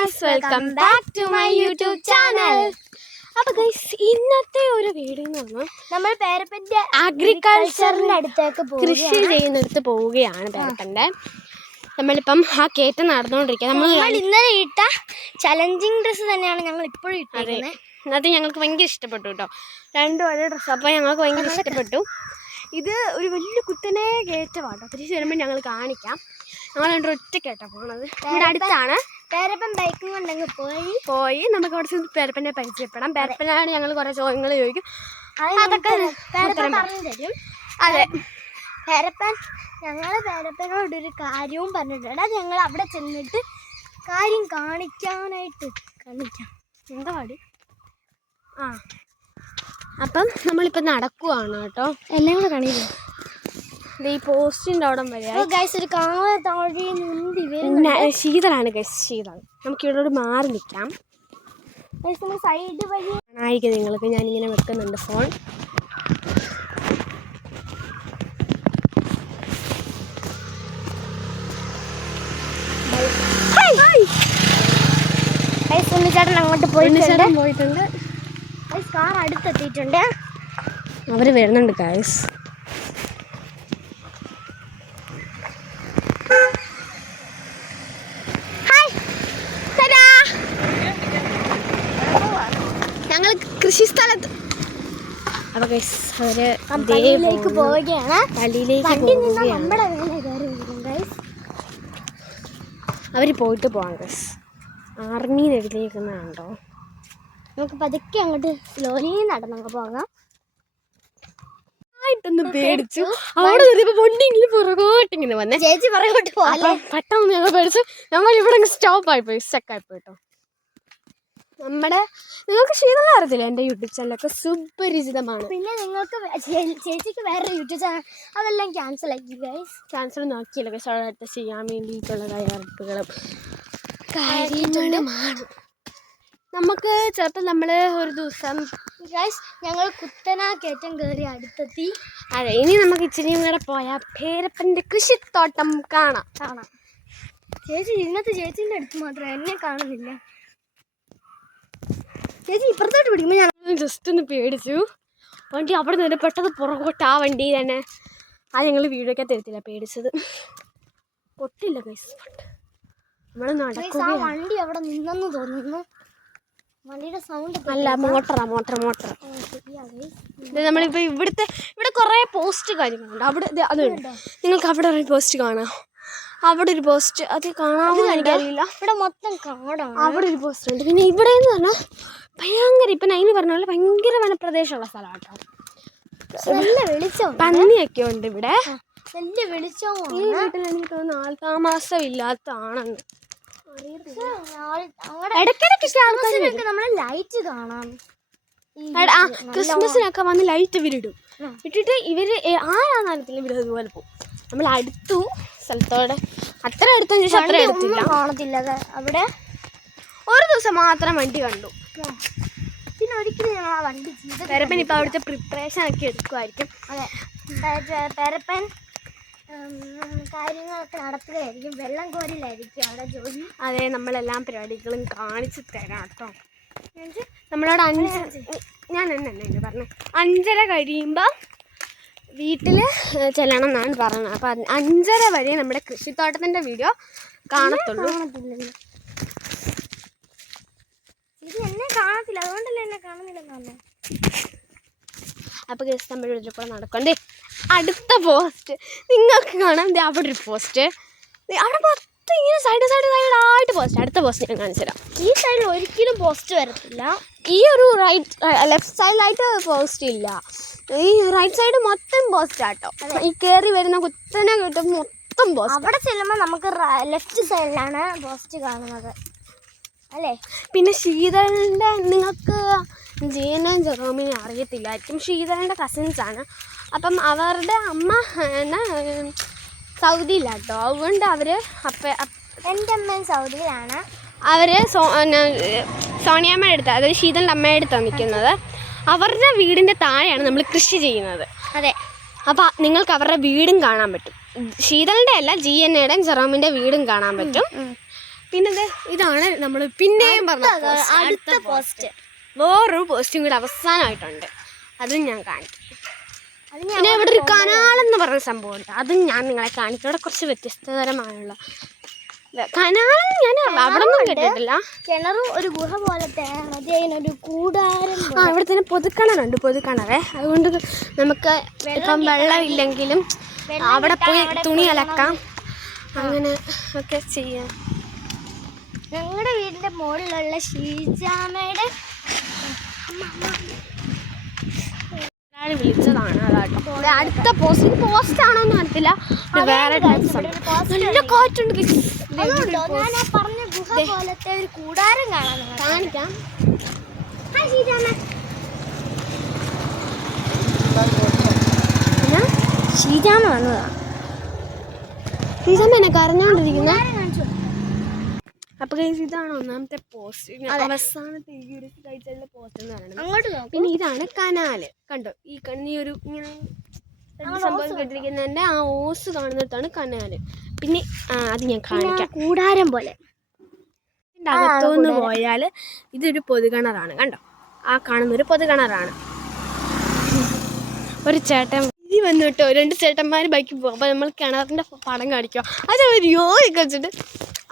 Guys, welcome back to my YouTube channel. അപ്പോൾ guys, ഇന്നത്തെ ഒരു വീഡിയോ എന്ന് പറഞ്ഞാൽ നമ്മൾ പേരപ്പൻ്റെ അഗ്രികൾച്ചറിൻ്റെ അടുത്തേക്ക് കൃഷി ചെയ്യുന്നിടത്ത് പോവുകയാണ്. പേരപ്പൻ്റെ നമ്മളിപ്പം ആ കയറ്റം നടന്നുകൊണ്ടിരിക്കുക. നമ്മൾ ഇന്നലെ ഇട്ട ചലഞ്ചിങ് ഡ്രസ്സ് തന്നെയാണ് ഞങ്ങൾ ഇപ്പോഴും ഇട്ടേക്കുന്നത്. അത് ഞങ്ങൾക്ക് ഭയങ്കര ഇഷ്ടപ്പെട്ടു കേട്ടോ. രണ്ടും ഒരേ ഡ്രസ്സ്, അപ്പോൾ ഞങ്ങൾക്ക് ഭയങ്കര ഇഷ്ടപ്പെട്ടു. ഇത് ഒരു വലിയ കുത്തനെ കയറ്റമാണ്. തിരിച്ച് വരുമ്പോൾ ഞങ്ങൾ കാണിക്കാം. ഞങ്ങൾ രണ്ടു ഒറ്റയ്ക്കായിട്ടാണ് പോകുന്നത്. ഇവിടെ അടുത്താണ്. പേരപ്പൻ ബൈക്കും കൊണ്ടങ്ങ് പോയി നമുക്ക് അവിടെ ചെന്ന് പേരപ്പനെ പരിചയപ്പെടാം. പേരപ്പനാണ് ഞങ്ങൾ കുറേ ചോദ്യങ്ങൾ ചോദിക്കും, അതൊക്കെ പേരപ്പൻ പറഞ്ഞു തരും. അതെ, ഞങ്ങൾ പേരപ്പനോടൊരു കാര്യവും പറഞ്ഞിട്ടുണ്ട്. ഞങ്ങൾ അവിടെ ചെന്നിട്ട് കാര്യം കാണിക്കാം. എന്താ പാടി? അപ്പം നമ്മളിപ്പോൾ നടക്കുവാണ് കേട്ടോ. എല്ലാം കൂടെ കാണിയില്ല. ഈ പോസ്റ്റിൻ്റെ അവിടെ വരെ ഒരു കാറ് താഴെ ശീതളാണ് ഗൈസ്, ശീതളാണ്. നമുക്ക് ഇവിടെ മാറി നിൽക്കാം. സൈഡ് വഴി ആയിരിക്കും നിങ്ങൾക്ക്. ഞാനിങ്ങനെ വെക്കുന്നുണ്ട് ഫോൺ. ചേട്ടൻ അങ്ങോട്ട് പോയിട്ടുണ്ട്. കാർ അടുത്തെത്തിയിട്ടുണ്ട്. അവർ വരുന്നുണ്ട് ഗൈസ്. ഞങ്ങൾ കൃഷി സ്ഥലത്ത് പള്ളിയിലേക്ക് പോവുകയാണ്. അവർ പോയിട്ട് പോവാം ഗൈസ്. ആർമിന്ന് എഴുതിയേക്കുന്നതാണോ? നമുക്ക് പതുക്കെ അങ്ങോട്ട് സ്ലോലി നടന്നങ്ങ് പോകാം. ആയിട്ടൊന്ന് പേടിച്ചു. അവിടെ വണ്ടിയെങ്കിലും പുറകോട്ടിങ്ങനെ വന്നേ. ചേച്ചി പുറകോട്ട് പോകാം. പെട്ടെന്ന് ഞങ്ങൾ പേടിച്ചു. ഞങ്ങൾ ഇവിടെ സ്റ്റോപ്പായിപ്പോയി, സ്റ്റക്കായിപ്പോയി കേട്ടോ. നിങ്ങൾക്ക് ശീതള അറിയത്തില്ല, എൻ്റെ യൂട്യൂബ് ചാനലൊക്കെ സുപരിചിതമാണ്. പിന്നെ നിങ്ങൾക്ക് ചേച്ചിക്ക് വേറെ യൂട്യൂബ് ചാനൽ, അതെല്ലാം ക്യാൻസൽ ആക്കി ഗൈസ്. ക്യാൻസൽ നോക്കിയില്ല ഗൈസ്. അടുത്ത് ചെയ്യാൻ വേണ്ടിയിട്ടുള്ള തയ്യാറെടുപ്പുകളും കാര്യങ്ങളുമാണ്. നമുക്ക് ചിലപ്പോൾ നമ്മൾ ഒരു ദിവസം ഗൈസ് ഞങ്ങൾ കുത്തനാ കയറ്റം കയറി അടുത്തെത്തി. അതെ, ഇനി നമുക്ക് ഇച്ചിരിയും കൂടെ പോയാൽ പേരപ്പൻ്റെ കൃഷിത്തോട്ടം കാണാം. ചേച്ചി ഇന്നത്തെ ചേച്ചീൻ്റെ അടുത്ത് മാത്രമേ എന്നെ കാണുന്നില്ല. ചേച്ചി ഇപ്പുറത്തോട്ട് പിടിക്കുമ്പോൾ ഞാൻ ജസ്റ്റ് ഒന്ന് പേടിച്ചു. വണ്ടി അവിടെ നിന്ന് പെട്ടെന്ന് പുറകോട്ട് ആ വണ്ടി തന്നെ. അത് ഞങ്ങൾ വീഡിയോയ്ക്ക് തരത്തില്ല, പേടിച്ചത്. പൊട്ടില്ല ഗൈസ്. നമ്മൾ നടക്കുക. വണ്ടി അവിടെ നിന്നെന്ന് തോന്നുന്നു. വണ്ടിയുടെ സൗണ്ട് അല്ല, മോട്ടറാ. നമ്മളിപ്പോൾ ഇവിടെ കുറേ പോസ്റ്റ് കാര്യങ്ങളുണ്ട്. അവിടെ അതുണ്ട്. നിങ്ങൾക്ക് അവിടെ ഒരു പോസ്റ്റ് കാണാം. അവിടെ ഒരു പോസ്റ്റ്, അത് കാണാമോ എനിക്കറിയില്ല. ഇവിടെ മൊത്തം കാടാണ്. അവിടെ ഒരു പോസ്റ്റ് ഉണ്ട്. പിന്നെ ഇവിടെ എന്ന് പറഞ്ഞാൽ ഭയങ്കര, ഇപ്പം നൈന് പറഞ്ഞ പോലെ ഭയങ്കര വനപ്രദേശമുള്ള സ്ഥലമാണ് കേട്ടോ. നല്ല വെളിച്ചം, പന്നിയൊക്കെ ഉണ്ട് ഇവിടെ. നല്ല വെളിച്ചവും. ഈ വീട്ടിൽ എനിക്ക് തോന്നുന്നു ആൾതാമസം ഇല്ലാത്തതാണെന്ന്. ഇടയ്ക്കിടയ്ക്ക് നമ്മളെ ലൈറ്റ് കാണാം. ക്രിസ്മസിനൊക്കെ വന്ന് ലൈറ്റ് ഇവരിടും. ഇട്ടിട്ട് ഇവര് ആരാന്നാലത്തില്ല, ഇവര് അതുപോലെ പോകും. നമ്മൾ അടുത്തു സ്ഥലത്തോടെ അത്ര അടുത്തെന്ന് ചോദിച്ചാൽ അത്ര എടുത്തില്ല, കാണത്തില്ല. അവിടെ ഒരു ദിവസം മാത്രം വണ്ടി കണ്ടു. പിന്നെ ഒരിക്കലും ഞങ്ങൾ ആ വണ്ടി പേരപ്പൻ ഇപ്പം അവിടുത്തെ പ്രിപ്പറേഷൻ ഒക്കെ എടുക്കുമായിരിക്കും. അതെ, പേരപ്പൻ കാര്യങ്ങളൊക്കെ നടത്തുകയായിരിക്കും. വെള്ളം കോരിലായിരിക്കും അവിടെ ജോലി. അതെ, നമ്മളെല്ലാം പരിപാടികളും കാണിച്ചു തരാം കേട്ടോ. നമ്മളോട് 5 ഞാൻ എന്നെ പറഞ്ഞു 5:30 കഴിയുമ്പോൾ വീട്ടിൽ ചെല്ലണം എന്നാണ് പറഞ്ഞത്. അപ്പം 5:30 വരെ നമ്മുടെ കൃഷിത്തോട്ടത്തിൻ്റെ വീഡിയോ കാണത്തുള്ളൂ. ഇത് എന്നെ കാണത്തില്ല, അതുകൊണ്ടല്ലേ എന്നെ കാണുന്നില്ലെന്ന് പറഞ്ഞു. അപ്പോൾ ഗസ്റ്റ് നമ്മുടെ വീട്ടിൽ കൂടെ നടക്കണ്ടേ. അടുത്ത പോസ്റ്റ് നിങ്ങൾക്ക് കാണാം. അവിടെ ഒരു പോസ്റ്റ്, അവിടെ മൊത്തം ഇങ്ങനെ സൈഡായിട്ട് പോസ്റ്റ്. അടുത്ത പോസ്റ്റ് ഞാൻ കാണിച്ചു തരാം. ഈ സൈഡിൽ ഒരിക്കലും പോസ്റ്റ് വരത്തില്ല. ഈ ഒരു ലെഫ്റ്റ് സൈഡിലായിട്ട് പോസ്റ്റ് ഇല്ല. ഈ റൈറ്റ് സൈഡ് മൊത്തം പോസ്റ്റ് ആട്ടോ. ഈ കയറി വരുന്ന കുത്തനെ കിട്ടും മൊത്തം പോസ്റ്റ്. അവിടെ ചെല്ലുമ്പോൾ നമുക്ക് ലെഫ്റ്റ് സൈഡിലാണ് പോസ്റ്റ് കാണുന്നത് അല്ലേ. പിന്നെ ശീതളിൻ്റെ നിങ്ങൾക്ക് ജീനും ജെറോമിനെ അറിയത്തില്ലായിരിക്കും. ശീതളിൻ്റെ കസിൻസാണ്. അപ്പം അവരുടെ അമ്മ സൗദിയിലാട്ടോ. അതുകൊണ്ട് അവർ എൻ്റെ അമ്മയും സൗദിയിലാണ്. അവർ സോണിയമ്മയുടെ അടുത്ത്, അതായത് ശീതളിൻ്റെ അമ്മയുടെ അടുത്താണ് നിൽക്കുന്നത്. അവരുടെ വീടിൻ്റെ താഴെയാണ് നമ്മൾ കൃഷി ചെയ്യുന്നത്. അതെ, അപ്പോൾ നിങ്ങൾക്ക് അവരുടെ വീടും കാണാൻ പറ്റും. ശീതളിൻ്റെ അല്ല, GNAയുടെയും ജെറോമിൻ്റെ വീടും കാണാൻ പറ്റും. പിന്നെ ഇതാണ് നമ്മൾ പിന്നെയും പറഞ്ഞ അടുത്ത പോസ്റ്റ്. വേറൊരു പോസ്റ്റും കൂടി അവസാനമായിട്ടുണ്ട്, അതും ഞാൻ കാണിക്കും. പിന്നെ ഇവിടെ ഒരു കനാലെന്ന് പറഞ്ഞ സംഭവമുണ്ട്, അതും ഞാൻ നിങ്ങളെ കാണിക്കും. ഇവിടെ കുറച്ച് വ്യത്യസ്തതരമായുള്ള കനാൽ ഞാൻ അവിടെ ഒന്നും കേട്ടിട്ടില്ല. കിണറും ഒരു ഗുഹ പോലത്തെ അതിനൊരു കൂടാരം. ഇവിടെ തന്നെ പൊതുക്കിണറുണ്ട്, പൊതുക്കിണറേ. അതുകൊണ്ട് നമുക്ക് ഇപ്പം വെള്ളമില്ലെങ്കിലും അവിടെ പോയി തുണി അലക്കാം, അങ്ങനെ ഒക്കെ ചെയ്യാം. ഞങ്ങളുടെ വീടിന്റെ മുകളിലുള്ള ഷീജാമയുടെ ഒരാൾ വിളിച്ചതാണ് അതാട്ടോ. അടുത്ത പോസ്റ്റാണോന്ന് അറിയത്തില്ല, വേറെ നല്ല കാറ്റുണ്ട്. ഞാൻ പറഞ്ഞ ഗുഹ പോലത്തെ ഒരു കൂടാരം കാണിക്കാം. ഷീജാമ വന്നതാ. ഷീജാമ എന്നെ കരഞ്ഞോണ്ടിരിക്കുന്ന. അപ്പൊ ഇതാണ് ഒന്നാമത്തെ പോസ്റ്റ്, അവസാനത്തെ ഈ ഒരു കഴിച്ചുള്ള പോസ്റ്റ് എന്ന് പറയുന്നത്. പിന്നെ ഇതാണ് കനാല്, കണ്ടോ? ഈ ഒരു ഇങ്ങനെ സംഭവം കേട്ടിരിക്കുന്നതിന്റെ ആ ഓസ് കാണുന്നിടത്താണ് കനാല്. പിന്നെ അത് ഞാൻ കാണിക്കാം. കൂടാരം പോലെ ഇതിന്റെ അകത്തുനിന്ന് പോയാൽ ഇതൊരു പൊതുകിണറാണ്, കണ്ടോ? ആ കാണുന്നൊരു പൊതുകിണറാണ്. ഒരു ചേട്ടൻ ഇത് വന്നിട്ടോ, 2 ചേട്ടന്മാർ ബൈക്കിൽ പോകും. അപ്പോൾ നമ്മൾ കിണറിൻ്റെ പടം കാണിക്കുക, അത് ഒരു യോയൊക്കെ വെച്ചിട്ട്.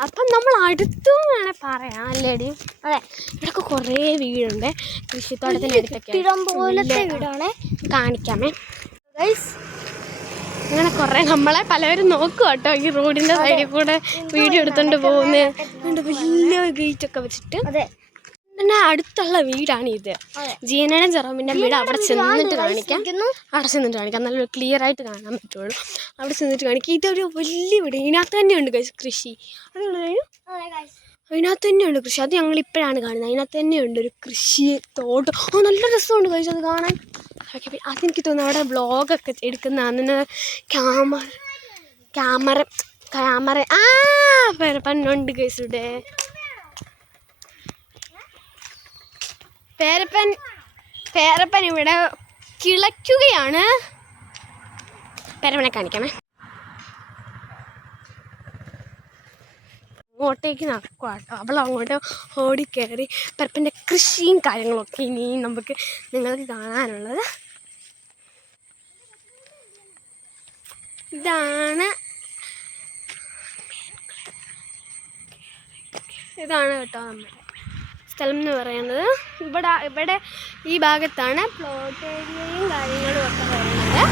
അപ്പം നമ്മൾ അടുത്തു വേണേൽ പറയാം അല്ലേടി? അതെ, ഇവിടെയൊക്കെ കുറേ വീടുണ്ട്, കൃഷിത്തോട്ടത്തിൻ്റെ അടുത്തൊക്കെ പോലത്തെ വീടാണ്. കാണിക്കാമേ ഗൈസ്. അങ്ങനെ കുറേ നമ്മളെ പലവരും നോക്കുക കേട്ടോ, ഈ റോഡിൻ്റെ സൈഡിൽ കൂടെ വീഡിയോ എടുത്തോണ്ട് പോകുന്നത് വലിയ ഗേറ്റൊക്കെ വെച്ചിട്ട്. അതെ, പിന്നെ അടുത്തുള്ള വീടാണ് ഇത്. ജീനയുടെ ജെറോമിൻ്റെ വീട് അവിടെ ചെന്നിട്ട് കാണിക്കാം. അവിടെ ചെന്നിട്ട് കാണിക്കാം, നല്ല ക്ലിയർ ആയിട്ട് കാണാൻ പറ്റുള്ളൂ. അവിടെ ചെന്നിട്ട് കാണിക്കാം. ഇതൊരു വലിയ വീട്, ഇതിനകത്ത് തന്നെയുണ്ട് കൃഷി. അതിനകത്ത് തന്നെയുണ്ട് കൃഷി. അത് ഞങ്ങളിപ്പോഴാണ് കാണുന്നത്. അതിനകത്ത് തന്നെയുണ്ട് ഒരു കൃഷി തോട്ടം. നല്ല രസമുണ്ട് കഴിച്ചു അത് കാണാൻ. അതെനിക്ക് തോന്നുന്നു അവിടെ വ്ളോഗൊക്കെ എടുക്കുന്ന അന്ന് ക്യാമറ പന്നുണ്ട് കഴിച്ചിവിടെ. പേരപ്പൻ ഇവിടെ കിളയ്ക്കുകയാണ്. പേരപ്പനെ കാണിക്കണേ. അങ്ങോട്ടേക്ക് നടക്കുക കേട്ടോ. അവൾ അങ്ങോട്ട് ഓടിക്കയറി. പേരപ്പൻ്റെ കൃഷിയും കാര്യങ്ങളൊക്കെ ഇനിയും നിങ്ങൾക്ക് കാണാനുള്ളത്. ഇതാണ് കേട്ടോ നമ്മുടെ സ്ഥലം എന്ന് പറയുന്നത്. ഇവിടെ ഈ ഭാഗത്താണ് പ്ലോട്ട് ഏരിയയും കാര്യങ്ങളും ഒക്കെ വരുന്നത്.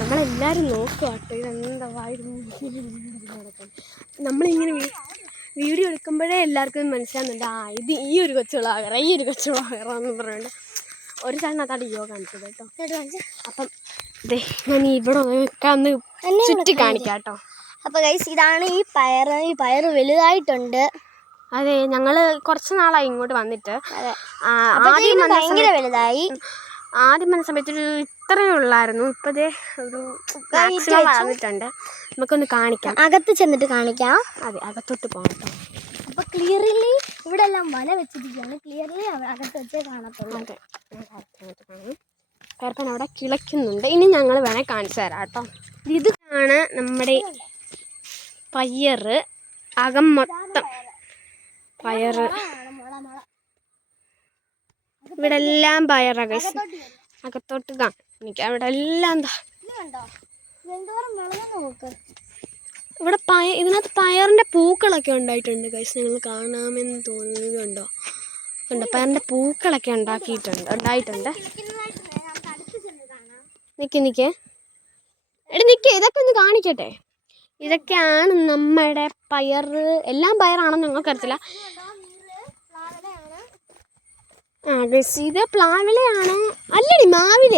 നമ്മളെല്ലാവരും നോക്കുക കേട്ടോ, ഇതെന്തായിരുന്നു നമ്മളിങ്ങനെ വീഡിയോ എടുക്കുമ്പോഴേ എല്ലാവർക്കും മനസ്സിലാകുന്നുണ്ട്, ഇത് ഈ ഒരു കൊച്ചുളാകറ എന്ന് പറഞ്ഞുകൊണ്ട് ഒരു ചേട്ടൻ അതാണ് യോഗ കാണിച്ചത് കേട്ടോ. അപ്പം ഞാൻ ഇവിടെ ഒന്ന് ചുറ്റി കാണിക്കാം കേട്ടോ. അപ്പോൾ ഗൈസ്, ഇതാണ് ഈ പയറ് വലുതായിട്ടുണ്ട്. അതെ, ഞങ്ങൾ കുറച്ച് നാളായി ഇങ്ങോട്ട് വന്നിട്ട്. ഭയങ്കര വലുതായി. ആദ്യം വന്ന സമയത്ത് ഇത്രയേ ഉള്ളായിരുന്നു. ഇപ്പതേ ഒരു മാക്സിമം വളർന്നിട്ടുണ്ട്. നമുക്കൊന്ന് കാണിക്കാം, അകത്ത് ചെന്നിട്ട് കാണിക്കാം. അതെ, അകത്തോട്ട് പോകട്ടോ. അപ്പോൾ ക്ലിയർലി ഇവിടെ എല്ലാം വല വെച്ചിരിക്കുകയാണ്. ക്ലിയർലി അകത്ത് വെച്ചേ കാണത്തുള്ളൂ. അതെ, കാണാം. പേരപ്പൻ അവിടെ കിളയ്ക്കുന്നുണ്ട്. ഇനി ഞങ്ങൾ വേണേൽ കാണിച്ചു തരാം കേട്ടോ. ഇതാണ് നമ്മുടെ പയറ്, അകം മൊത്തം പയറ്. ഇവിടെ എല്ലാം പയറാണ്. അകത്തോട്ട് കാണിക്കാം. അവിടെ എല്ലാം ഇവിടെ ഇതിനകത്ത് പയറിൻ്റെ പൂക്കളൊക്കെ ഉണ്ടായിട്ടുണ്ട് ഗൈസ്. നിങ്ങൾ കാണാമെന്ന് തോന്നുന്നുണ്ടോ? ഉണ്ട്, പയറിൻ്റെ പൂക്കളൊക്കെ ഉണ്ടായിട്ടുണ്ട്. നിൽക്ക് ഇതൊക്കെ ഒന്ന് കാണിക്കട്ടെ. ഇതൊക്കെയാണ് നമ്മുടെ പയറ്. എല്ലാം പയറാണെന്ന് ഞങ്ങൾക്കറിയത്തില്ല. ഇത് പ്ലാവിലയാണോ അല്ലടി മാവില.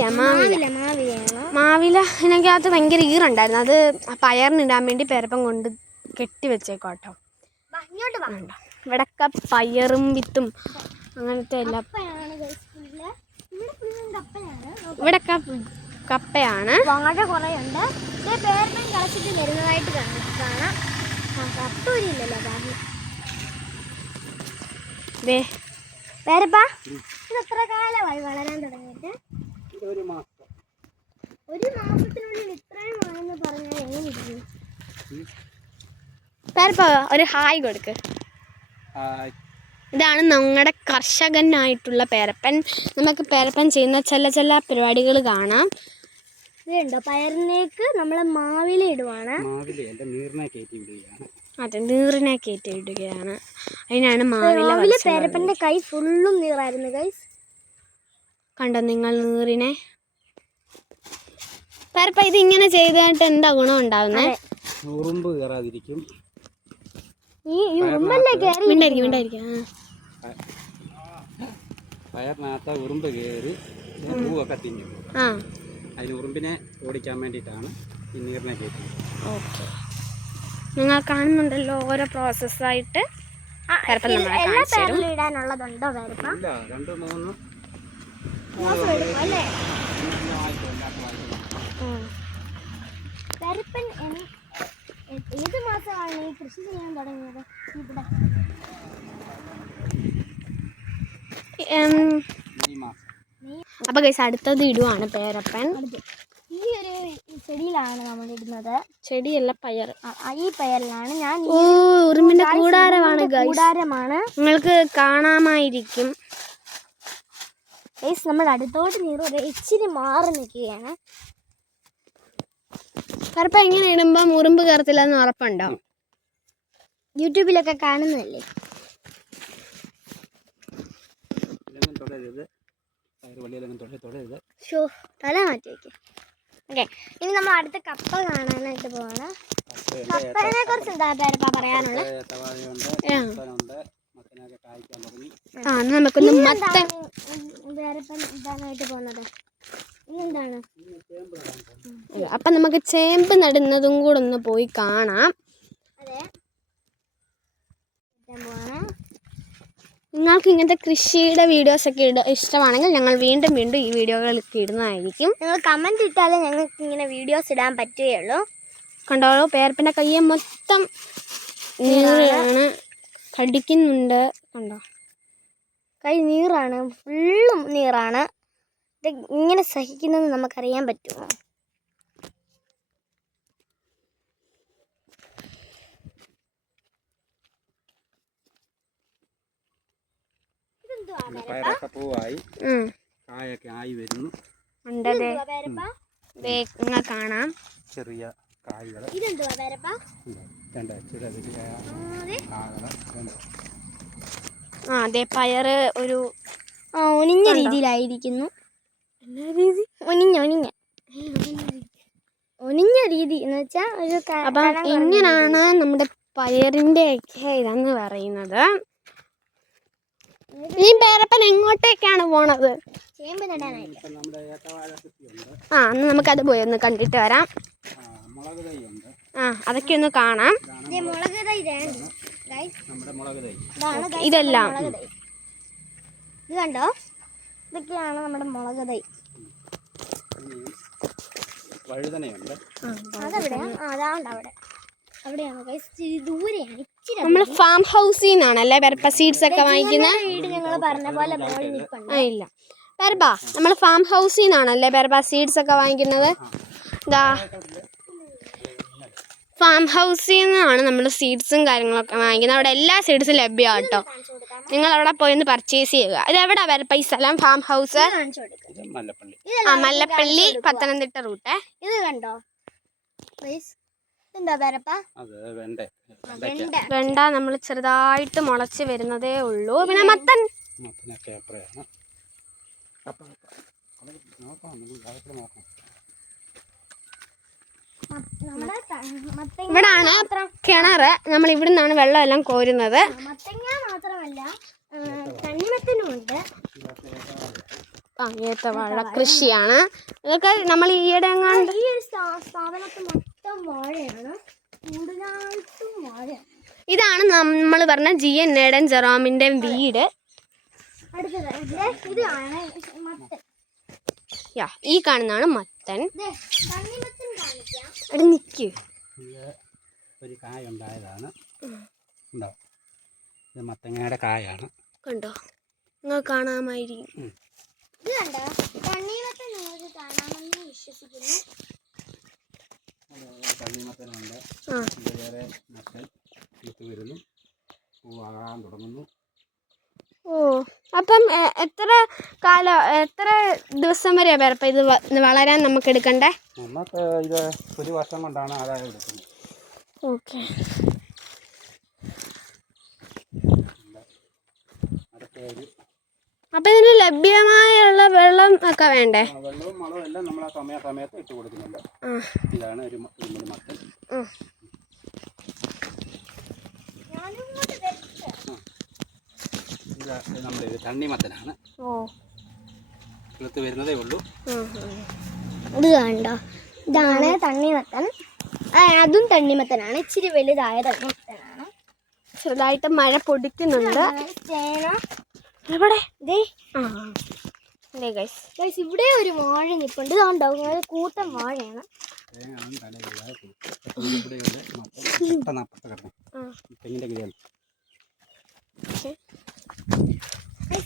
ഇതിനകത്ത് ഭയങ്കര ഈറുണ്ടായിരുന്നു. അത് പയറിനിടാൻ വേണ്ടി പേരപ്പം കൊണ്ട് കെട്ടി വെച്ചേക്കോട്ടോ. ഇവിടൊക്കെ പയറും വിത്തും അങ്ങനത്തെ എല്ലാം. ഇവിടൊക്കെ കപ്പയാണ്. വാഴ കുറേ ഉണ്ട്. പേരപ്പം കളിച്ചിട്ട് വരുന്നതായിട്ട് കാണാം. കപ്പൂരില്ലല്ലോ പേരപ്പ. ഇത് എത്ര കാലമായി വളരാൻ തുടങ്ങിയിട്ട്? ഒരു മാസത്തിനുള്ളിൽ ഇത്രയും ആണെന്ന് പറഞ്ഞാൽ എങ്ങനെ ഇരിക്കും? പേരപ്പ ഒരു ഹായ് കൊടുക്ക്. ഇതാണ് ഞങ്ങളുടെ കർഷകനായിട്ടുള്ള പേരപ്പൻ. നമുക്ക് പേരപ്പൻ ചെയ്യുന്ന ചില പരിപാടികൾ കാണാം. ഇതുണ്ടോ, പയറിനേക്ക് നമ്മൾ മാവില ഇടുവാണ്. അതെ, നീറിനെ കയറ്റി ഇടുകയാണ്. അതിനാണ് മാവില. പേരപ്പന്റെ കൈ ഫുള്ളും നീറായിരുന്നു ഗൈസ്. കണ്ടോ നിങ്ങൾ നീറിനെ? പേരപ്പ ഇത് ഇങ്ങനെ ചെയ്തിട്ട് എന്താ ഗുണം ഉണ്ടാവുന്നേ? ഉറുമ്പ് കയറാതിരിക്കും. പയറിനകത്ത് ഉറുമ്പ് കയറി പൂവൊക്കെ തിന്നും. അതിന് ഉറുമ്പിനെ ഓടിക്കാൻ വേണ്ടിയിട്ടാണ് ഈ നീറിനെ കയറ്റുന്നത്. ഓക്കെ, നിങ്ങൾ കാണുന്നുണ്ടല്ലോ ഓരോ പ്രോസസ്സായിട്ട്. ഇടാനുള്ളതുണ്ടോ പേരപ്പ? ഇല്ല, 2-3 പേരപ്പൻ ഏത് മാസമാണ് ഈ കൃഷി ചെയ്യാൻ തുടങ്ങിയത് ഇവിടെ? അപ്പൊ ഗൈസ് അടുത്തത് ഇടുവാണ് പേരപ്പൻ. ഈ ഒരു ചെടിയിലാണ് നമ്മൾ ഇടുന്നത്. ചെടിയല്ല, പയർ. ഈ പയറിലാണ് ഞാൻ. ഉറുമ്പിന്റെ കൂടാരമാണ്. നിങ്ങൾക്ക് കാണാമായിരിക്കും. ഗൈസ് നമ്മൾ അടുത്തോട്ട് നീറ് ഇച്ചിരി മാറി നിൽക്കുകയാണ്. പേരപ്പ ഇങ്ങനെ ഇടുമ്പോ ഉറുമ്പ് കയറത്തില്ല എന്ന് ഉറപ്പുണ്ടോ? യൂട്യൂബിലൊക്കെ കാണുന്നതല്ലേ. തല മാറ്റി വയ്ക്കും. ഓക്കെ, ഇനി നമ്മൾ അടുത്ത കപ്പ കാണാനായിട്ട് പോവാണ്. കപ്പനെ കുറിച്ച് എന്താ പേരപ്പ പറയാനുള്ളത്? നമുക്കൊന്ന് മത്തൻ പേരപ്പൻ ഇടാനായിട്ട് പോകുന്നത് ഇന്നെന്താണ്? അപ്പൊ നമുക്ക് ചേമ്പ് നടുന്നതും കൂടെ ഒന്ന് പോയി കാണാം. അതെ, നിങ്ങൾക്ക് ഇങ്ങനത്തെ കൃഷിയുടെ വീഡിയോസൊക്കെ ഇഷ്ടമാണെങ്കിൽ ഞങ്ങൾ വീണ്ടും ഈ വീഡിയോകളൊക്കെ ഇടുന്നതായിരിക്കും. നിങ്ങൾ കമൻറ്റ് ഇട്ടാലേ ഞങ്ങൾക്ക് ഇങ്ങനെ വീഡിയോസ് ഇടാൻ പറ്റുകയുള്ളൂ. കണ്ടോളൂ, പേരപ്പൻ്റെ കയ്യെ മൊത്തം നീറാണ്, കടിക്കുന്നുണ്ട്. കണ്ടോ, കൈ നീറാണ്, ഫുള്ളും നീറാണ്. ഇത് ഇങ്ങനെ സഹിക്കുന്നത് നമുക്കറിയാൻ പറ്റുമോ? പയറൊക്കെ പൂവായി, കായൊക്കെ ആയി വരുന്നു. കാണാം ചെറിയ കായ്കൾ. ഇതെന്തുവാ പേരപ്പ? അതെ, പയറ് ഒരു ഒനിഞ്ഞ രീതിയിലായിരിക്കുന്നു. ഒനിഞ്ഞ രീതി എന്ന് വെച്ചാൽ ഒരു. അപ്പം ഇങ്ങനാണ് നമ്മുടെ പയറിൻ്റെ ഒക്കെ ഇതെന്ന് പറയുന്നത്. ഈ പേരപ്പൻ എങ്ങോട്ടേക്കാണ് പോണത്? ചേമ്പ് നടാനായിട്ട്. അന്ന് നമുക്കത് പോയി ഒന്ന് കണ്ടിട്ട് വരാം. അതൊക്കെ ഒന്ന് കാണാം. ഇതെല്ലാം ഇത് കണ്ടോ, ഇതൊക്കെയാണ് നമ്മുടെ മുളക് തൈ. വഴുതനയുണ്ട്. അതെവിടെയാ? അതാണ്ട് അവിടെ, അവിടെയാണ് ദൂരെയാണ്. നമ്മൾ ഫാം ഹൗസിൽ നിന്നാണല്ലേ പേരപ്പ സീഡ്സ് ഒക്കെ വാങ്ങിക്കുന്നത്? വീട് ഞങ്ങൾ പറഞ്ഞ പോലെ ഇല്ല പേരപ്പ, നമ്മൾ ഫാം ഹൗസിൽ നിന്നാണല്ലേ പേരപ്പ സീഡ്സ് ഒക്കെ വാങ്ങിക്കുന്നത്? ഇതാ, ഫാം ഹൗസിൽ നിന്നാണ് നമ്മൾ സീഡ്സും കാര്യങ്ങളൊക്കെ വാങ്ങിക്കുന്നത്. അവിടെ എല്ലാ സീഡ്സും ലഭ്യമാണ് കേട്ടോ. നിങ്ങൾ അവിടെ പോയി ഒന്ന് പർച്ചേസ് ചെയ്യുക. ഇത് എവിടെയാ പേരപ്പ ഈ സ്ഥലം? Farm house Mallappally, Pathanamthitta route. ഇത് കണ്ടോ എന്താ പേരപ്പ? വെണ്ട നമ്മൾ ചെറുതായിട്ട് മുളച്ച് വരുന്നതേ ഉള്ളൂ. പിന്നെ മത്തൻ ഇവിടാണ് കിണറ്. നമ്മൾ ഇവിടെ നിന്നാണ് വെള്ളം എല്ലാം കോരുന്നത്. മത്തങ്ങ മാത്രമല്ല, തണ്ണിമത്തനുമുണ്ട്. വാഴ കൃഷിയാണ്. ഇതൊക്കെ നമ്മൾ ഈയിടെ എങ്ങാണ്ട് ഈ സ്ഥാപനത്തിൽ മൊത്തം വാഴയാണ്, കൂടുതലായിട്ടും വാഴയാണ്. ഇതാണ് നമ്മൾ പറഞ്ഞ GN നേടൻ ജെറോമിന്റെ വീട്. ഇതാണ് മത്തൻ. ഈ കാണുന്നതാണ് മത്തൻ. അവിടെ നിൽക്ക്. ഒരു കായ ഉണ്ടായതാണ്. ഇത് മത്തങ്ങയുടെ കായാണ്. കണ്ടോ, നിങ്ങൾ കാണാമായിരിക്കും. ഇത് കണ്ടോ, തണ്ണിമത്തൻ നിങ്ങൾക്ക് കാണാമെന്ന് വിശ്വസിക്കുന്നു. തണ്ണിമത്തനുണ്ട്. കിളുത്ത് വരുന്നു, പൂവാകാൻ തുടങ്ങുന്നു. ഓ അപ്പം എത്ര ദിവസം വരെയാ പേരപ്പ ഇത് വളരാൻ നമുക്ക് എടുക്കണ്ടേ? നമുക്ക് ഇത് ഒരു വർഷം കൊണ്ടാണ് ആദായം എടുക്കുന്നത്. ഓക്കെ. അപ്പം ഇതിന് ലഭ്യമായുള്ള വെള്ളം ഒക്കെ വേണ്ടേ? വെള്ളവും വളവും എല്ലാം നമ്മൾ ആ സമയത്ത് ഇട്ട് കൊടുക്കുന്നുണ്ട്. ഇതാണ് ഒരു മത്തൻ. ഇത് നമ്മുടെ തണ്ണിമത്തനാണ്. കിളുത്ത് വരുന്നതേ ഉള്ളൂ. ഇത് കണ്ടോ, ഇതാണ് തണ്ണിമത്തൻ. അതും തണ്ണിമത്തനാണ്, ഇച്ചിരി വലുതായ തണ്ണിമത്തനാണ്. ചെറുതായിട്ട് മഴ പൊടിക്കുന്നുണ്ട്. ചേന എവിടെ? ഇവിടെ ഒരു വാഴ നിൽപ്പുണ്ട്. ഇതുണ്ടോ, കൂട്ടം വാഴയാണ്.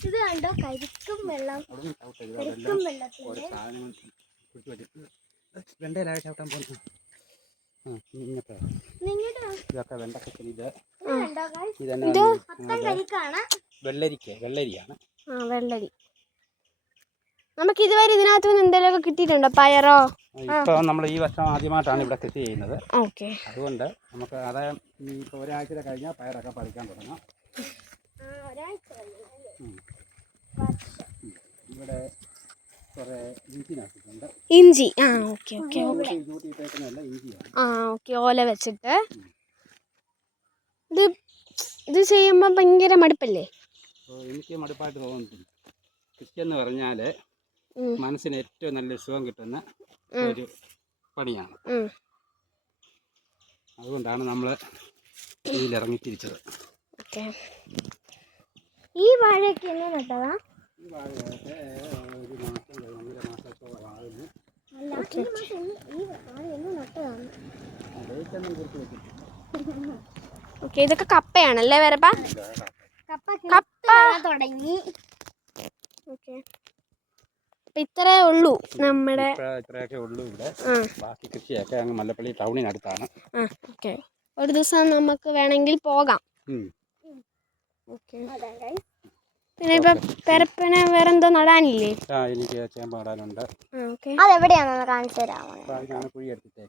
ഇത് കണ്ടോ, കരിക്കും വെള്ളം. വെള്ളരിയാണ്. വെള്ളരി. നമുക്ക് ഇതുവരെ ഇതിനകത്ത് നിന്ന് എന്തെങ്കിലുമൊക്കെ കിട്ടിയിട്ടുണ്ടോ? പയറോ? ഇപ്പൊ നമ്മൾ ഈ വർഷം ആദ്യമായിട്ടാണ് ഇവിടെ കൃഷി ചെയ്യുന്നത്. ഓക്കെ. അതുകൊണ്ട് നമുക്ക് ആദായം ഇപ്പോൾ ഒരാഴ്ച കഴിഞ്ഞാൽ പയറൊക്കെ പറിക്കാൻ തുടങ്ങാം. ഇവിടെ കുറേ ഇഞ്ചി നട്ടിട്ടുണ്ട്. ഇഞ്ചി. ഓക്കെ. ഇഞ്ചിയാണ്. ഓക്കെ. ഓല വെച്ചിട്ട് ഇത് ചെയ്യുമ്പോൾ ഭയങ്കര മടുപ്പല്ലേ? എനിക്ക് മടുപ്പായിട്ട് തോന്നുന്നില്ല. കൃഷി എന്ന് പറഞ്ഞാൽ മനസ്സിന് ഏറ്റവും നല്ല സുഖം കിട്ടുന്ന ഒരു പണിയാണ്. അതുകൊണ്ടാണ് നമ്മൾ ഇതിലിറങ്ങി തിരിച്ചത്. ഈ വാഴയൊക്കെ എന്നെ നട്ടതാ? ഈ വാഴയൊക്കെ ഒരു മാസം 1.5 മാസത്തോളം ആകുന്നു. ഇതൊക്കെ കപ്പയാണല്ലേ വേറെപ്പാ? കപ്പ തുടങ്ങി. ഇത്രേ ഉള്ളൂ നമ്മുടെ. ഇത്രയൊക്കെ ഉള്ളൂ ഇവിടെ. ബാക്കി കൃഷിയൊക്കെ അങ്ങ് മല്ലപ്പള്ളി ടൗണിനടുത്താണ്. ഓക്കെ. ഒരു ദിവസം നമുക്ക് വേണമെങ്കിൽ പോകാം. പിന്നെ ഇപ്പൊ പെരപ്പന് വേറെന്തോ നടാനില്ലേ? എനിക്ക് ചേമ്പ് നടാനുണ്ട്. അതെവിടെയാണെന്ന് കാണിച്ചു തരാമോ? കുഴി എടുത്തിട്ടേ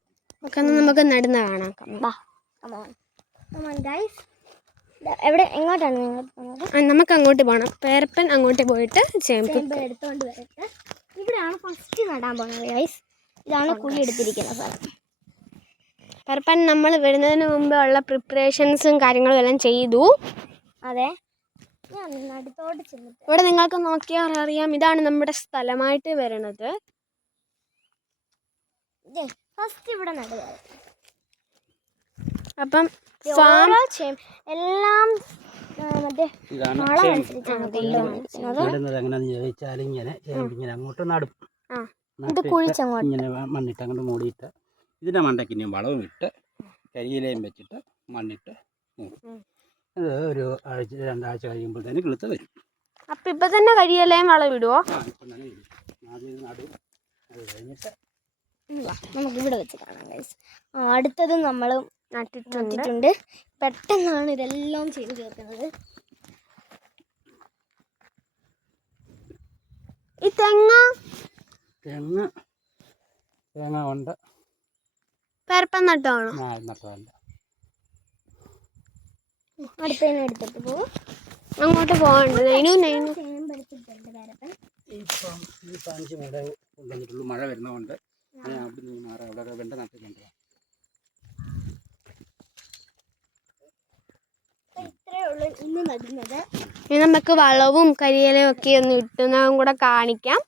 നമുക്ക് നടുന്ന കാണാം. എങ്ങോട്ടാണ് നമുക്ക് അങ്ങോട്ട് പോകണം. പേരപ്പൻ അങ്ങോട്ട് പോയിട്ട് ചേമ്പ് എടുത്തോണ്ട് വരട്ടെ. ഇവിടെയാണ് ഫസ്റ്റ് നടാൻ പോകുന്നത് ഗൈസ്. ഇതാണ് കുഴി എടുത്തിരിക്കുന്ന സ്ഥലം. പേരപ്പൻ നമ്മൾ വരുന്നതിന് മുമ്പ് ഉള്ള പ്രിപ്പറേഷൻസും കാര്യങ്ങളും എല്ലാം ചെയ്തു. അതെ, ഞാൻ അടുത്തോട്ട് ചെന്നിട്ട് ഇവിടെ നിങ്ങൾക്ക് നോക്കിയാൽ അറിയാം, ഇതാണ് നമ്മുടെ സ്ഥലമായിട്ട് വരണത്. ഫസ്റ്റ് ഇവിടെ നടുക. അപ്പം എല്ലാം എങ്ങനെയാന്ന് ചോദിച്ചാൽ ഇങ്ങനെ അങ്ങോട്ട് നടും. ഇങ്ങനെ മണ്ണിട്ട് അങ്ങോട്ട് മൂടിയിട്ട് ഇതിൻ്റെ മണ്ടയ്ക്ക് ഇനിയും വളവും ഇട്ട് കരിയിലയും വെച്ചിട്ട് മണ്ണിട്ട് മൂടും. ഇത് ഒരു ആഴ്ച 2 ആഴ്ച കഴിയുമ്പോഴത്തേന് കിളുത്ത് വരും. അപ്പം ഇപ്പം തന്നെ കരിയിലയും വളം ഇടുവോ? ഇപ്പം തന്നെ ഇടും. ആദ്യം നടും, അത് കഴിഞ്ഞിട്ട് നമുക്കിവിടെ വെച്ച് കാണാം ഗൈസ്. അടുത്തത് നമ്മൾ നട്ടിട്ടുണ്ട്. പെട്ടെന്നാണ് ഇതെല്ലാം ചെയ്ത് തീർക്കുന്നത്. ഈ തേങ്ങ ഉണ്ട്. പേരപ്പൻ നട്ടതാണോ? നട്ടതല്ല. അടുത്തതിനെ എടുത്തിട്ട് പോകും. അങ്ങോട്ട് പോകണ്ട. ചേമ്പെടുത്തിട്ടുണ്ട് പേരപ്പൻ. ഇപ്പം 5 മുട കൊണ്ടുവന്നിട്ടുള്ളൂ. മഴ വരുന്നതുകൊണ്ട് അവിടെ നിന്ന് മാറാം. അവിടെ വെണ്ട നട്ടിട്ടുണ്ട്. ഇത്രയേ ഉള്ളൂ ഇന്ന് നടുന്നത്. ഇനി നമുക്ക് വളവും കരിയിലയും ഒക്കെ ഒന്ന് ഇട്ടുന്നതും കൂടെ കാണിക്കാം.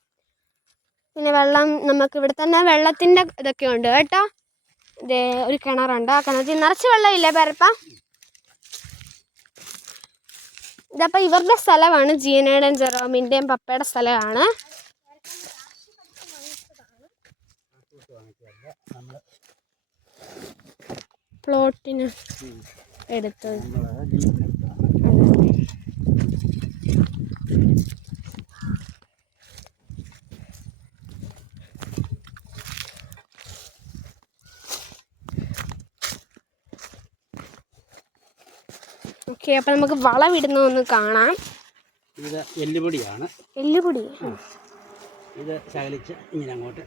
പിന്നെ വെള്ളം നമുക്ക് ഇവിടെ തന്നെ വെള്ളത്തിൻ്റെ ഇതൊക്കെ ഉണ്ട് കേട്ടോ. ഇതേ ഒരു കിണറുണ്ട്. ആ കിണറ്റിൽ നിറച്ച് വെള്ളമില്ല പേരപ്പ. ഇതപ്പോൾ ഇവരുടെ സ്ഥലമാണ്. ജീനയുടെയും ജെറോമിൻ്റെയും പപ്പയുടെ സ്ഥലമാണ്. പ്ലോട്ടിന് എടുത്തത്. ഓക്കെ, അപ്പം നമുക്ക് വളമിടുന്നതൊന്ന് കാണാം. ഇത് എല്ലുപൊടിയാണ്. എല്ലുപൊടി ഇത് ശകലിച്ച് ഇങ്ങനെ അങ്ങോട്ട്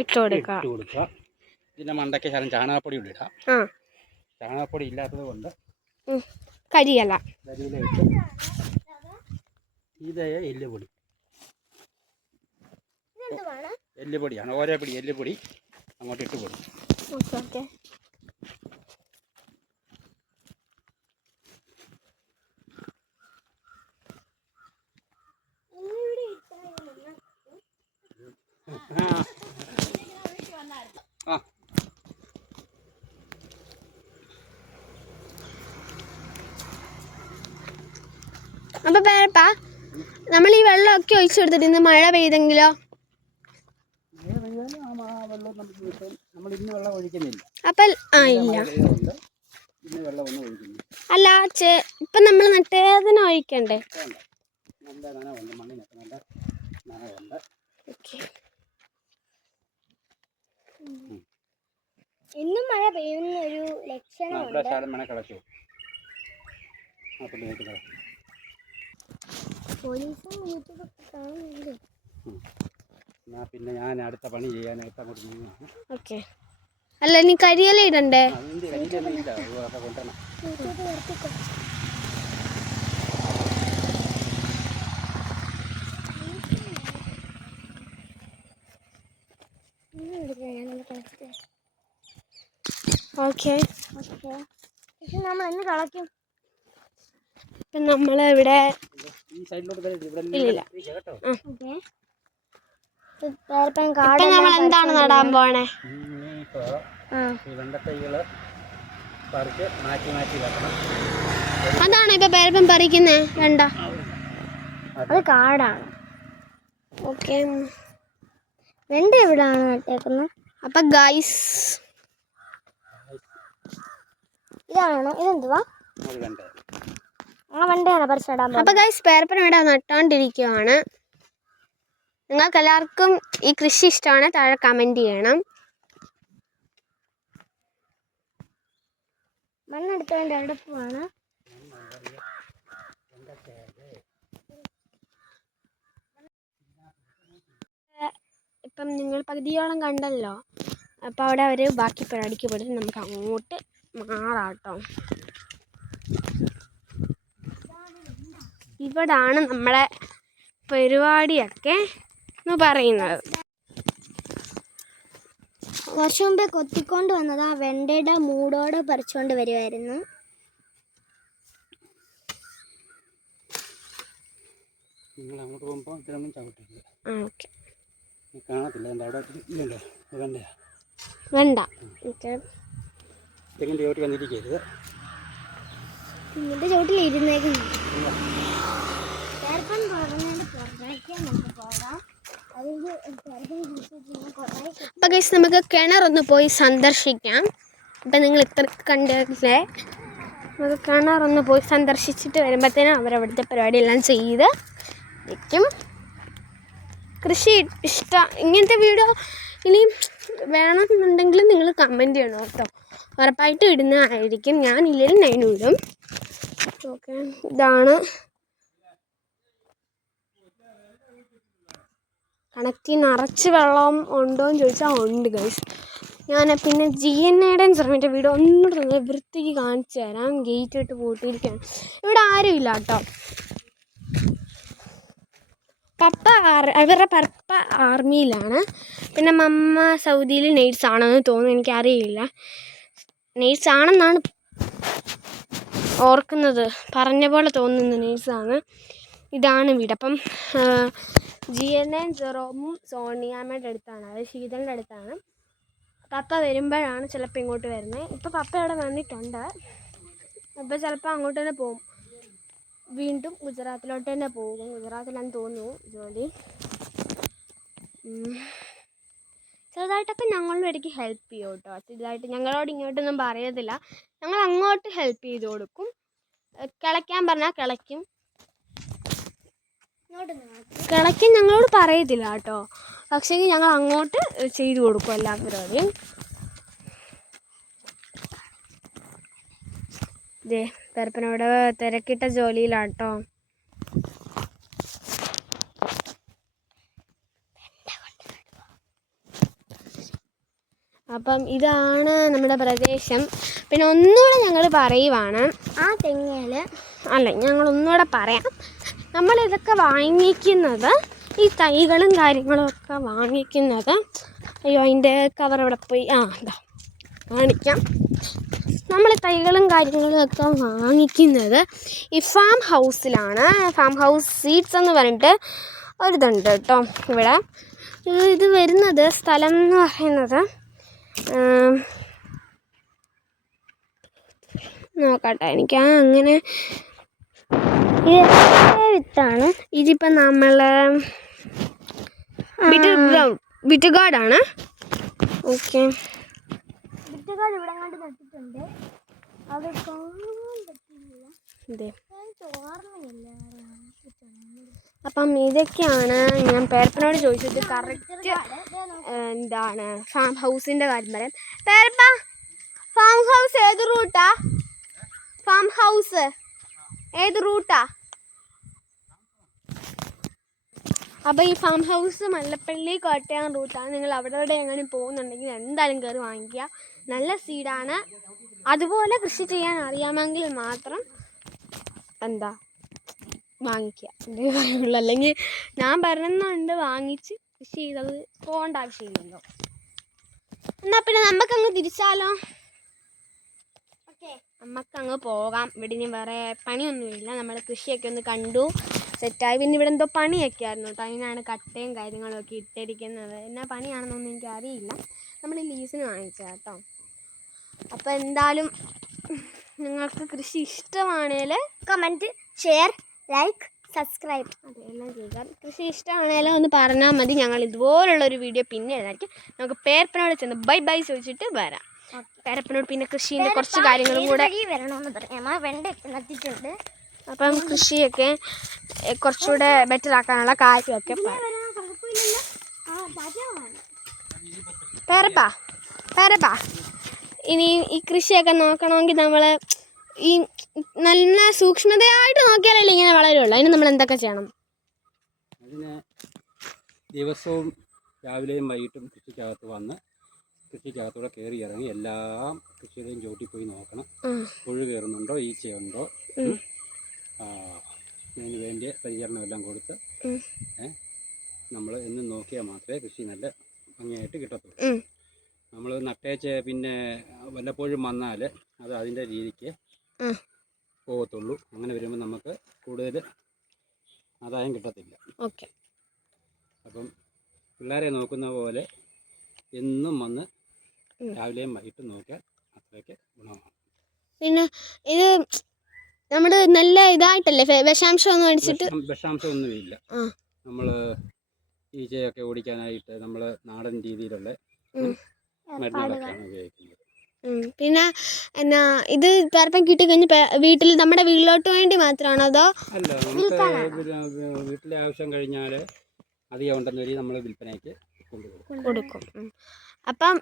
ഇട്ട് കൊടുക്കുക. ഇതിൻ്റെ മണ്ടയ്ക്ക് ശകലം ചാണകപ്പൊടി കൂടി ഇടാം. ചാണകപ്പൊടി ഇല്ലാത്തത് കൊണ്ട് കരിയില ഇട്ട് ഇതേ എല്ലുപൊടി, എല്ലുപൊടിയാണ്. ഓരോ പിടി എല്ലുപൊടി അങ്ങോട്ട് ഇട്ട് കൊടുക്കും. ഓക്കെ. ആ അപ്പം പേരപ്പാ, നമ്മൾ ഈ വെള്ളമൊക്കെ ഒഴിച്ചു കൊടുത്തിട്ട് ഇന്ന് മഴ പെയ്തെങ്കിലോ? നമ്മൾ ഇന്ന് വെള്ളം ഒഴിക്കുന്നില്ല. അപ്പം ഇല്ല. അല്ല, ഇപ്പം നമ്മൾ നട്ടേതിന് ഒഴിക്കണ്ടേ? നല്ല നനവുണ്ട്, മണ്ണിനൊക്കെ നല്ല നനവുണ്ട്. ഇന്നും മഴ പെയ്യുന്ന ഒരു ലക്ഷണമുണ്ട്. കിളച്ചു പിന്നെ ഞാൻ അടുത്ത പണി ചെയ്യാനായിട്ട് അങ്ങോട്ട് നീങ്ങുകയാണ്. ഓക്കെ. അല്ല, ഇനി കരിയില ഇടണ്ടേ? കൊണ്ടുവരണം. ഓക്കെ. നമ്മൾ എന്ന് കളക്കും? ഇപ്പം നമ്മളിവിടെ ഇല്ല. ഇപ്പം നമ്മൾ എന്താണ് നടാൻ പോണേ? വെണ്ടത്തൈകള് പറിച്ച് മാറ്റി മാറ്റി വെക്കണം. അതാണോ ഇപ്പം പേരപ്പം പറിക്കുന്നേ? വേണ്ട, അത് കാടാണ്. ഓക്കെ. വെണ്ട എവിടാണ് നട്ടേക്കുന്നത്? അപ്പം ഗൈസ്, ഇതാണോ? ഇതെന്തുവാ? വെണ്ടയാണോ പറിച്ചിടാൻ? അപ്പം ഗൈസ്, പേരപ്പൻ ഇവിടെ നട്ടോണ്ടിരിക്കുകയാണ്. നിങ്ങൾക്ക് എല്ലാവർക്കും ഈ കൃഷി ഇഷ്ടമാണ്, താഴെ കമൻറ്റ് ചെയ്യണം. മണ്ണെടുത്തോണ്ട് എവിടെ പോവാണ്? ഇപ്പം നിങ്ങൾ പകുതിയോളം കണ്ടല്ലോ. അപ്പം അവിടെ അവർ ബാക്കി പരിപാടിക്ക് പോയിട്ട് നമുക്ക് അങ്ങോട്ട് മാറാട്ടോ. ഇവിടാണ് നമ്മളെ പരിപാടിയൊക്കെ എന്ന് പറയുന്നത്. വർഷം മുമ്പേ കൊത്തിക്കൊണ്ട് വന്നത് ആ വെണ്ടയുടെ മൂടോടെ പറിച്ചുകൊണ്ട് വരുമായിരുന്നു. നിങ്ങൾ അങ്ങോട്ട് പോകുമ്പോൾ ഇതിലൊന്നും ചവിട്ടില്ല. ഓക്കെ. കാണത്തില്ല, അവിടെ ഇല്ലല്ലോ വെണ്ടയാ. വേണ്ട. തെങ്ങിൻ്റെ ചോട്ടി വന്നിരിക്കരുത്. തെങ്ങിൻ്റെ ചോട്ടിൽ ഇരുന്നേക്കുന്നു. അപ്പം ഗൈസ്, നമുക്ക് കിണറൊന്ന് പോയി സന്ദർശിക്കാം. അപ്പം നിങ്ങൾ ഇത്ര കണ്ടില്ലേ, നമുക്ക് കിണറൊന്ന് പോയി സന്ദർശിച്ചിട്ട് വരുമ്പോഴത്തേനും അവരവിടുത്തെ പരിപാടിയെല്ലാം ചെയ്ത് വയ്ക്കും. കൃഷി ഇങ്ങനത്തെ വീഡിയോ ഇനിയും വേണമെന്നുണ്ടെങ്കിൽ നിങ്ങൾ കമൻറ്റ് ചെയ്യണം കേട്ടോ. ഉറപ്പായിട്ടും ഇടുന്നതായിരിക്കും. ഞാനില്ലെങ്കിൽ നൈനും ഇടും. ഓക്കെ. ഇതാണ് കണക്റ്റിൽ നിറച്ച് വെള്ളം ഉണ്ടോ എന്ന് ചോദിച്ചാൽ ഉണ്ട് ഗൈസ്. ഞാൻ പിന്നെ GNAയുടെ ശ്രമിച്ച വീഡിയോ ഒന്നുകൂടെ നല്ല വൃത്തിക്ക് കാണിച്ചു തരാം. ഗേറ്റ് ഇട്ട് പൂട്ടിയിരിക്കുകയാണ്. ഇവിടെ ആരുമില്ല കേട്ടോ. അവരുടെ പപ്പ ആർമിയിലാണ്. പിന്നെ മമ്മ സൗദിയിൽ നേഴ്സാണെന്ന് തോന്നുന്നു, എനിക്കറിയില്ല. നേഴ്സാണെന്നാണ് ഓർക്കുന്നത്, പറഞ്ഞ പോലെ തോന്നുന്നു നേഴ്സാണ്. ഇതാണ് വീട്. അപ്പം GNA ജെറോമും സോണിയാമ്മയുടെ അടുത്താണ്, അത് ശീതളിൻ്റെ അടുത്താണ്. പപ്പ വരുമ്പോഴാണ് ചിലപ്പോൾ ഇങ്ങോട്ട് വരുന്നത്. ഇപ്പോൾ പപ്പ ഇവിടെ വന്നിട്ടുണ്ട്. അപ്പോൾ ചിലപ്പോൾ അങ്ങോട്ട് തന്നെ പോകും. വീണ്ടും ഗുജറാത്തിലോട്ട് തന്നെ പോകും. ഗുജറാത്തിലാണെന്ന് തോന്നുന്നു ജോലി. ചെറുതായിട്ടൊക്കെ ഞങ്ങളുടെ ഇടയ്ക്ക് ഹെൽപ്പ് ചെയ്യും കേട്ടോ. ചെറുതായിട്ട് ഞങ്ങളോട് ഇങ്ങോട്ടൊന്നും പറയത്തില്ല. ഞങ്ങൾ അങ്ങോട്ട് ഹെൽപ്പ് ചെയ്ത് കൊടുക്കും. കിളയ്ക്കാൻ പറഞ്ഞാൽ കിളയ്ക്കും. ഞങ്ങളോട് പറയത്തില്ല കേട്ടോ. പക്ഷേ ഞങ്ങൾ അങ്ങോട്ട് ചെയ്തു കൊടുക്കും എല്ലാ പരിപാടിയും. പേരപ്പനോട് തിരക്കിട്ട ജോലിയിലാട്ടോ. അപ്പം ഇതാണ് നമ്മുടെ പ്രദേശം. പിന്നെ ഒന്നുകൂടെ ഞങ്ങൾ പറയുവാണ്, ആ തെങ്ങിൽ അല്ല ഞങ്ങളൊന്നുകൂടെ പറയാം. നമ്മളിതൊക്കെ വാങ്ങിക്കുന്നത്, ഈ തൈകളും കാര്യങ്ങളും ഒക്കെ വാങ്ങിക്കുന്നത്, അയ്യോ അതിൻ്റെ കവർ അവിടെ പോയി, ഇതാ കാണിക്കാം. നമ്മൾ തൈകളും കാര്യങ്ങളും ഒക്കെ വാങ്ങിക്കുന്നത് ഈ ഫാം ഹൗസിലാണ്. ഫാം ഹൗസ് സീഡ്സ് എന്ന് പറഞ്ഞിട്ട് ഒരിതുണ്ട് കേട്ടോ ഇവിടെ. ഇത് വരുന്നത് സ്ഥലം എന്ന് പറയുന്നത് നോക്കട്ടെ, എനിക്ക് അങ്ങനെ വിത്താണ്. ഇതിപ്പോൾ നമ്മൾ ബിറ്റുകാടാണ്. ഓക്കെ, വിത്തുകൾ ഇവിടെ കണ്ട് നട്ടിട്ടുണ്ട്. അത് കാണാൻ പറ്റില്ല, ഇതേ. ഓർമ്മയില്ല. അപ്പം ഇതൊക്കെയാണ് ഞാൻ പേരപ്പനോട് ചോദിച്ചിട്ട് കറക്റ്റ് എന്താണ് ഫാം ഹൗസിൻ്റെ കാര്യം പറയാം. പേരപ്പ, ഫാം ഹൗസ് ഏത് റൂട്ടാ? ഫാം ഹൗസ് ഏത് റൂട്ടാ? അപ്പോൾ ഈ ഫാം ഹൗസ് മല്ലപ്പള്ളി കോട്ടയം റൂട്ടാണ്. നിങ്ങൾ അവിടെ എങ്ങനെ പോകുന്നുണ്ടെങ്കിൽ എന്തായാലും കയറി വാങ്ങിക്കുക. നല്ല സീഡാണ്. അതുപോലെ കൃഷി ചെയ്യാൻ അറിയാമെങ്കിൽ മാത്രം വാങ്ങിക്കുക എന്നേ പറയുള്ളൂ. അല്ലെങ്കിൽ ഞാൻ പറയുന്നുണ്ട് വാങ്ങിച്ച് കൃഷി ചെയ്തത് പോകേണ്ട ആവശ്യമില്ലല്ലോ. എന്നാൽ പിന്നെ നമുക്കങ്ങ് തിരിച്ചാലോ? ഓക്കെ, നമുക്കങ്ങ് പോകാം. ഇവിടെ ഇനി വേറെ പണിയൊന്നുമില്ല. നമ്മൾ കൃഷിയൊക്കെ ഒന്ന് കണ്ടു, സെറ്റായി. പിന്നെ ഇവിടെ എന്തോ പണിയൊക്കെ ആയിരുന്നു കേട്ടോ. അതിനാണ് കട്ടയും കാര്യങ്ങളൊക്കെ ഇട്ടിരിക്കുന്നത്. എന്നാ പണിയാണെന്നൊന്നും എനിക്കറിയില്ല. നമ്മൾ ലീസിന് വാങ്ങിച്ചത് കേട്ടോ. അപ്പോൾ എന്തായാലും നിങ്ങൾക്ക് കൃഷി ഇഷ്ടമാണേൽ കമൻറ്റ്, ഷെയർ, ലൈക്ക്, സബ്സ്ക്രൈബ് അതെല്ലാം ചെയ്യുക. കൃഷി ഇഷ്ടമാണേലും ഒന്ന് പറഞ്ഞാൽ മതി. ഞങ്ങൾ ഇതുപോലുള്ളൊരു വീഡിയോ പിന്നെ എഴുതായിരിക്കും. നമുക്ക് പേരപ്പനോട് ചെന്ന് ബൈ ബൈ ചോദിച്ചിട്ട് വരാം. പേരപ്പനോട് പിന്നെ കൃഷീൻ്റെ കുറച്ച് കാര്യങ്ങളും കൂടെ വരണമെന്ന് പറയാം. വെണ്ടയൊക്കെ നട്ടിട്ടുണ്ട്. അപ്പം കൃഷിയൊക്കെ കുറച്ചുകൂടെ ബെറ്റർ ആക്കാനുള്ള കാര്യമൊക്കെ പറയാം. പേരപ്പാ ഇനി ഈ കൃഷിയൊക്കെ നോക്കണമെങ്കിൽ നമ്മൾ ഈ നല്ല സൂക്ഷ്മതയായിട്ട് നോക്കിയാലല്ലേ ഇങ്ങനെ വളരുള്ളൂ. അതിന് നമ്മൾ എന്തൊക്കെ ചെയ്യണം? അതിന് ദിവസവും രാവിലെയും വൈകിട്ടും കൃഷിക്കകത്ത് വന്ന് കൃഷിക്കകത്തൂടെ കയറി ഇറങ്ങി എല്ലാം കൃഷിയുടെയും ചോട്ടിൽ പോയി നോക്കണം. പുഴു കയറുന്നുണ്ടോ, ഈച്ചയുണ്ടോ, അതിന് വേണ്ടിയ പരിചരണം എല്ലാം കൊടുത്ത് നമ്മൾ എന്നും നോക്കിയാൽ മാത്രമേ കൃഷി നല്ല ഭംഗിയായിട്ട് കിട്ടത്തുള്ളൂ. നമ്മൾ നട്ടേച്ച് പിന്നെ വല്ലപ്പോഴും വന്നാൽ അത് അതിൻ്റെ രീതിക്ക് പോകത്തുള്ളൂ. അങ്ങനെ വരുമ്പോൾ നമുക്ക് കൂടുതൽ ആദായം കിട്ടത്തില്ല. ഓക്കെ, അപ്പം പിള്ളേരെ നോക്കുന്ന പോലെ എന്നും വന്ന് രാവിലെയും വൈകിട്ടും നോക്കിയാൽ അത്രയ്ക്ക് ഗുണമാണ്. പിന്നെ ഇത് നമ്മുടെ നല്ല ഇതായിട്ടല്ലേ, വിഷാംശം ഒന്നും അടിച്ചിട്ട്? വിഷാംശമൊന്നുമില്ല. നമ്മൾ ഈച്ചയൊക്കെ ഓടിക്കാനായിട്ട് നമ്മൾ നാടൻ രീതിയിലുള്ള മരുന്നുകളൊക്കെയാണ് ഉപയോഗിക്കുന്നത്. പിന്നെ എന്നാ ഇത് പേരപ്പം കിട്ടിക്കഴിഞ്ഞ് വീട്ടിൽ നമ്മുടെ വീട്ടിലോട്ട് വേണ്ടി മാത്രമാണോ അതോ? അല്ല, നമുക്ക് വീട്ടിലെ ആവശ്യം കഴിഞ്ഞാൽ അധികം ഉണ്ടെന്ന് വരി നമ്മൾ വിൽപ്പനയ്ക്ക് കൊടുക്കും. അപ്പം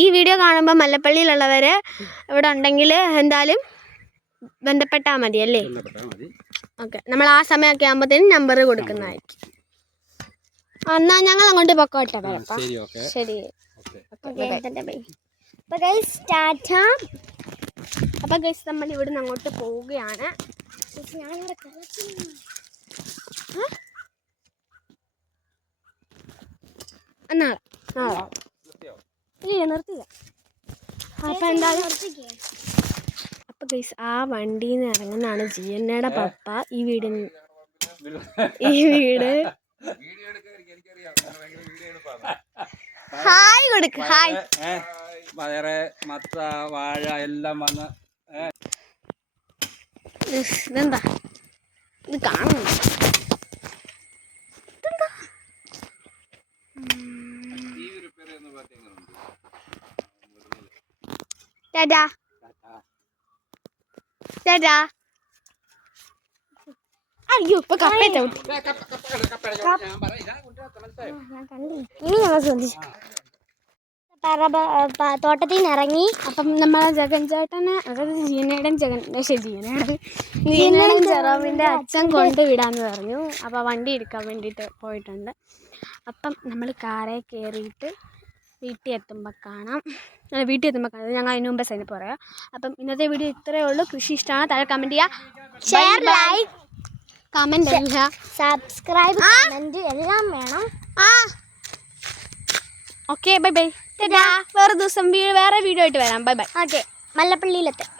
ഈ വീഡിയോ കാണുമ്പോൾ മല്ലപ്പള്ളിയിലുള്ളവർ ഇവിടെ ഉണ്ടെങ്കിൽ എന്തായാലും ബന്ധപ്പെട്ടാൽ മതി അല്ലേ? ഓക്കെ, നമ്മൾ ആ സമയമൊക്കെ ആകുമ്പോഴത്തേനും നമ്പർ കൊടുക്കുന്നതായിരിക്കും. എന്നാൽ ഞങ്ങൾ അങ്ങോട്ട് പൊക്കോട്ടെ പേരപ്പ. ശരി. അപ്പോൾ ഗൈസ് നമ്മൾ ഇവിടുന്ന് അങ്ങോട്ട് പോവുകയാണ്. നാളെ ഇല്ല നിർത്തില്ല. അപ്പം എന്തായാലും അപ്പം ഗൈസ് ആ വണ്ടിയിൽ നിന്ന് ഇറങ്ങുന്നതാണ് ജിയന്നയുടെ പപ്പ. ഈ വീട് ഹായ് കൊടുക്ക്. ഹായ്. വയറ്, മത്ത, വാഴ എല്ലാം വന്ന് ഇതെന്താ ഇത് കാണുന്നു? ടാറ്റാ ടാറ്റാ. അയ്യോ ഇപ്പൊ കപ്പ ചവിട്ടി. ഇനി ഞങ്ങൾ ശ്രദ്ധിച്ചു. തോട്ടത്തിൽ നിന്ന് ഇറങ്ങി. അപ്പം നമ്മളെ ജഗൻ ചേട്ടനെ, അതായത് ജീനയുടെയും ജീനയുടെയും ജെറോമിൻ്റെ അച്ഛൻ കൊണ്ട് വിടാന്ന് പറഞ്ഞു. അപ്പോൾ വണ്ടി എടുക്കാൻ വേണ്ടിയിട്ട് പോയിട്ടുണ്ട്. അപ്പം നമ്മൾ കാറിൽ കയറിയിട്ട് വീട്ടിൽ എത്തുമ്പോൾ കാണാം. ഞങ്ങൾ അതിന് മുമ്പേ സൈനിപ്പ് പറയാം. അപ്പം ഇന്നത്തെ വീഡിയോ ഇത്രയേ ഉള്ളൂ. കൃഷി ഇഷ്ടമാണ്, താഴെ കമൻറ്റ് ചെയ്യുക, ഷെയർ, ലൈക്ക്, കമൻറ്റ് ചെയ്യുക, സബ്സ്ക്രൈബ്, കമൻറ്റ് എല്ലാം വേണം. Okay, bye bye. വേറെ ദിവസം വേറെ വീഡിയോ ആയിട്ട് വരാം. Bye bye. ഓക്കെ, മല്ലപ്പള്ളിയിലെത്താം.